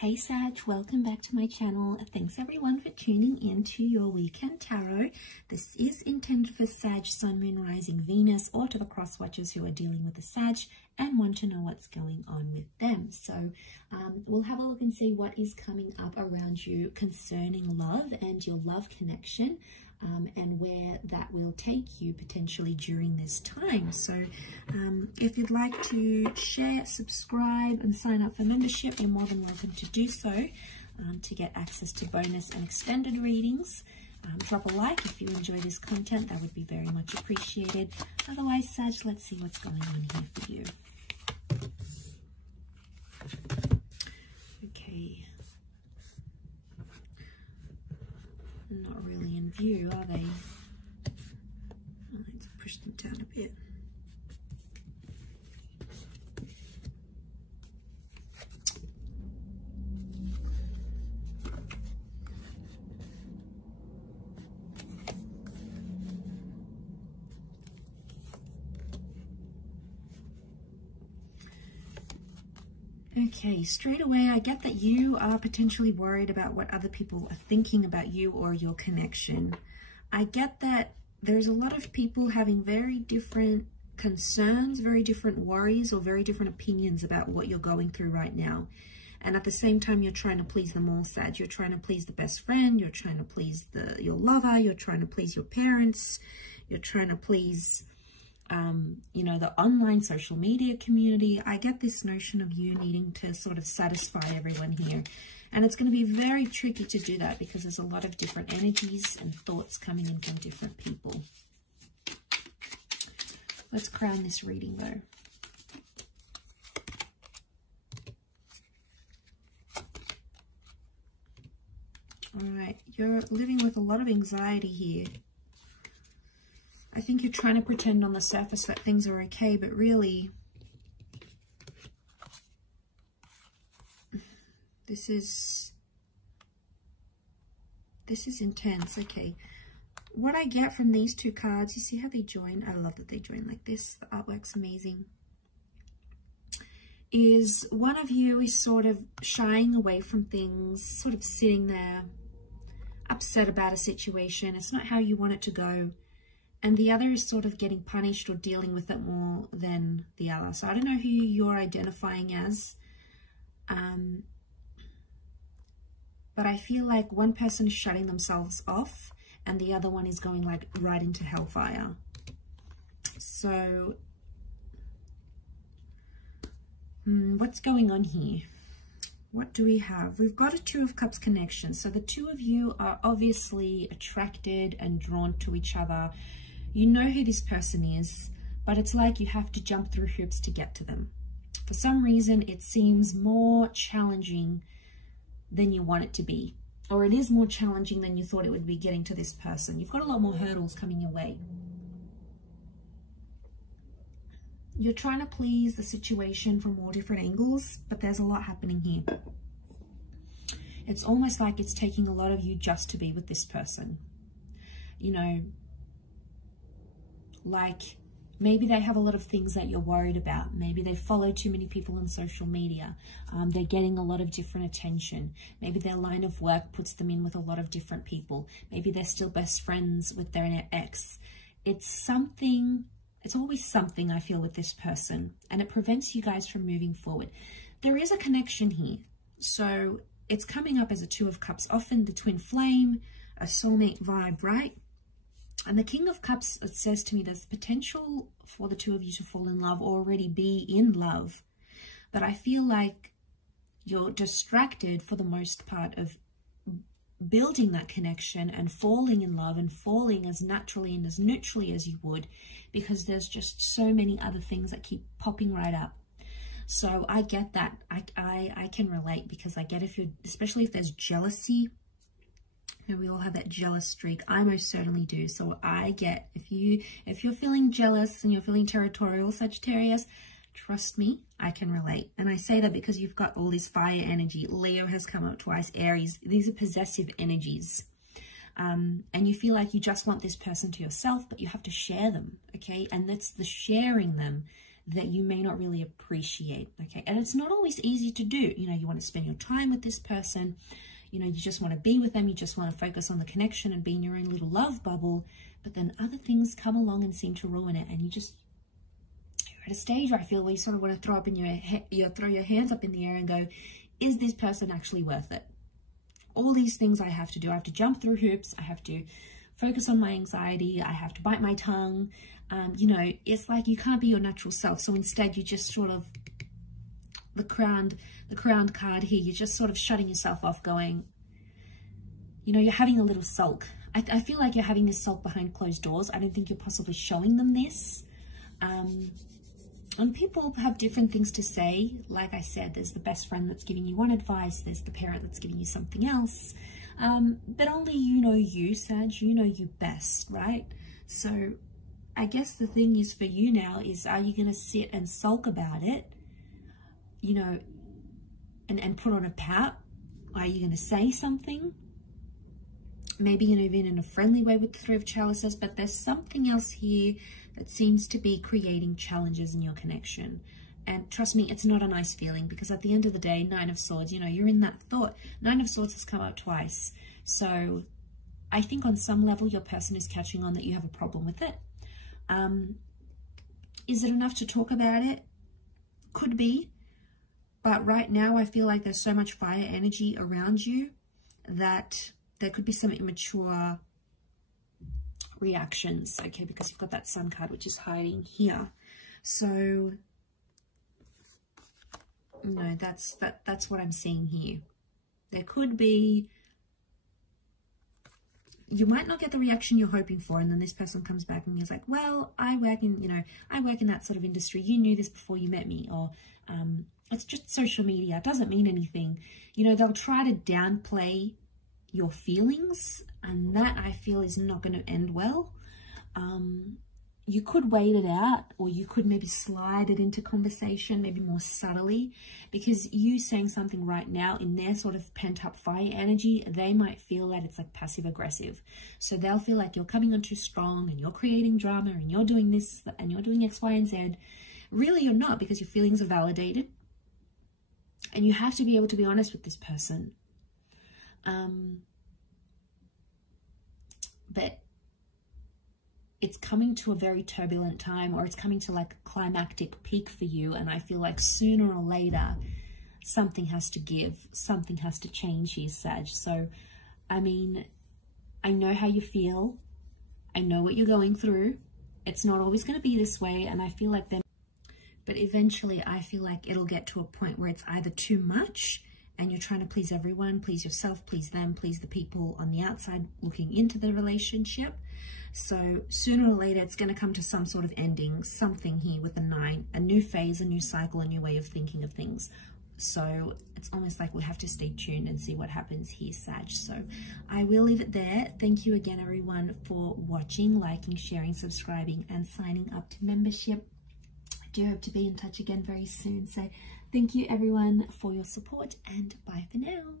Hey Sag, welcome back to my channel. Thanks everyone for tuning in to your weekend tarot. This is intended for Sag, Sun, Moon, Rising, Venus, or to the cross watchers who are dealing with the Sag and want to know what's going on with them. So we'll have a look and see what is coming up around you concerning love and your love connection, and where that will take you potentially during this time. So if you'd like to share, subscribe and sign up for membership, you're more than welcome to do so to get access to bonus and extended readings. Drop a like if you enjoy this content, that would be very much appreciated. Otherwise, Sag, let's see what's going on here for you. Okay. Not really in view, are they? Let's push them down a bit. Okay, straight away, I get that you are potentially worried about what other people are thinking about you or your connection. I get that there's a lot of people having very different concerns, very different worries, or very different opinions about what you're going through right now. And at the same time, you're trying to please them all, Sag. You're trying to please the best friend, you're trying to please your lover, you're trying to please your parents, you're trying to please you know, the online social media community. I get this notion of you needing to sort of satisfy everyone here. And it's going to be very tricky to do that because there's a lot of different energies and thoughts coming in from different people. Let's crown this reading though. All right, you're living with a lot of anxiety here. I think you're trying to pretend on the surface that things are okay, but really, this is intense. Okay, what I get from these two cards, you see how they join? I love that they join like this. The artwork's amazing. Is one of you is sort of shying away from things, sort of sitting there, upset about a situation. It's not how you want it to go. And the other is sort of getting punished or dealing with it more than the other. So I don't know who you're identifying as. But I feel like one person is shutting themselves off and the other one is going like right into hellfire. So what's going on here? What do we have? We've got a Two of Cups connection. So the two of you are obviously attracted and drawn to each other. You know who this person is, but it's like you have to jump through hoops to get to them. For some reason, it seems more challenging than you want it to be, or it is more challenging than you thought it would be getting to this person. You've got a lot more hurdles coming your way. You're trying to please the situation from all different angles, but there's a lot happening here. It's almost like it's taking a lot of you just to be with this person. You know, like maybe they have a lot of things that you're worried about. Maybe they follow too many people on social media. They're getting a lot of different attention. Maybe their line of work puts them in with a lot of different people. Maybe they're still best friends with their ex. It's something, it's always something I feel with this person, and it prevents you guys from moving forward. There is a connection here. So it's coming up as a Two of Cups, often the twin flame, a soulmate vibe, right? And the King of Cups, it says to me, there's potential for the two of you to fall in love or already be in love. But I feel like you're distracted for the most part of building that connection and falling in love and falling as naturally and as neutrally as you would, because there's just so many other things that keep popping right up. So I get that. I can relate, because I get if you're, especially if there's jealousy. We all have that jealous streak. I most certainly do. So I get, if you're feeling jealous and you're feeling territorial, Sagittarius, trust me, I can relate. And I say that because you've got all this fire energy. Leo has come up twice, Aries. These are possessive energies. And you feel like you just want this person to yourself, but you have to share them, okay? And that's the sharing them that you may not really appreciate, okay? And it's not always easy to do. You know, you want to spend your time with this person, you know, you just want to be with them, you just want to focus on the connection and be in your own little love bubble, but then other things come along and seem to ruin it, and you're at a stage where I feel where you sort of want to throw your hands up in the air and go, is this person actually worth it? All these things I have to do. I have to jump through hoops, I have to focus on my anxiety, I have to bite my tongue. You know, it's like you can't be your natural self. So instead you just sort of, the crowned card here, you're just sort of shutting yourself off, going, you know, you're having a little sulk. I feel like you're having this sulk behind closed doors. I don't think you're possibly showing them this. And people have different things to say. Like I said, there's the best friend that's giving you one advice, there's the parent that's giving you something else. But only you know you, Sag, you know you best, right? So I guess the thing is for you now is, are you going to sit and sulk about it, you know, and put on a pout? Are you going to say something? Maybe, you know, even in a friendly way with the Three of Chalices, but there's something else here that seems to be creating challenges in your connection. And trust me, it's not a nice feeling, because at the end of the day, Nine of Swords, you know, you're in that thought. Nine of Swords has come up twice. So I think on some level, your person is catching on that you have a problem with it. Is it enough to talk about it? Could be. But right now, I feel like there's so much fire energy around you that there could be some immature reactions, okay, because you've got that Sun card, which is hiding here. So, no, that's what I'm seeing here. There could be, you might not get the reaction you're hoping for, and then this person comes back and is like, well, I work in, you know, I work in that sort of industry. You knew this before you met me. Or it's just social media. It doesn't mean anything. You know, they'll try to downplay your feelings, and that I feel is not going to end well. You could wait it out, or you could maybe slide it into conversation, maybe more subtly, because you saying something right now in their sort of pent up fire energy, they might feel that it's like passive aggressive. So they'll feel like you're coming on too strong and you're creating drama and you're doing this and you're doing X, Y, and Z. Really, you're not, because your feelings are validated, and you have to be able to be honest with this person. But it's coming to a very turbulent time, or it's coming to like a climactic peak for you. And I feel like sooner or later, something has to give, something has to change here, Sag. So, I mean, I know how you feel. I know what you're going through. It's not always going to be this way. And I feel like but eventually I feel like it'll get to a point where it's either too much and you're trying to please everyone, please yourself, please them, please the people on the outside looking into the relationship. So sooner or later, it's going to come to some sort of ending, something here with a 9, a new phase, a new cycle, a new way of thinking of things. So it's almost like we have to stay tuned and see what happens here, Sag. So I will leave it there. Thank you again, everyone, for watching, liking, sharing, subscribing, and signing up to membership. I do hope to be in touch again very soon. So thank you, everyone, for your support, and bye for now.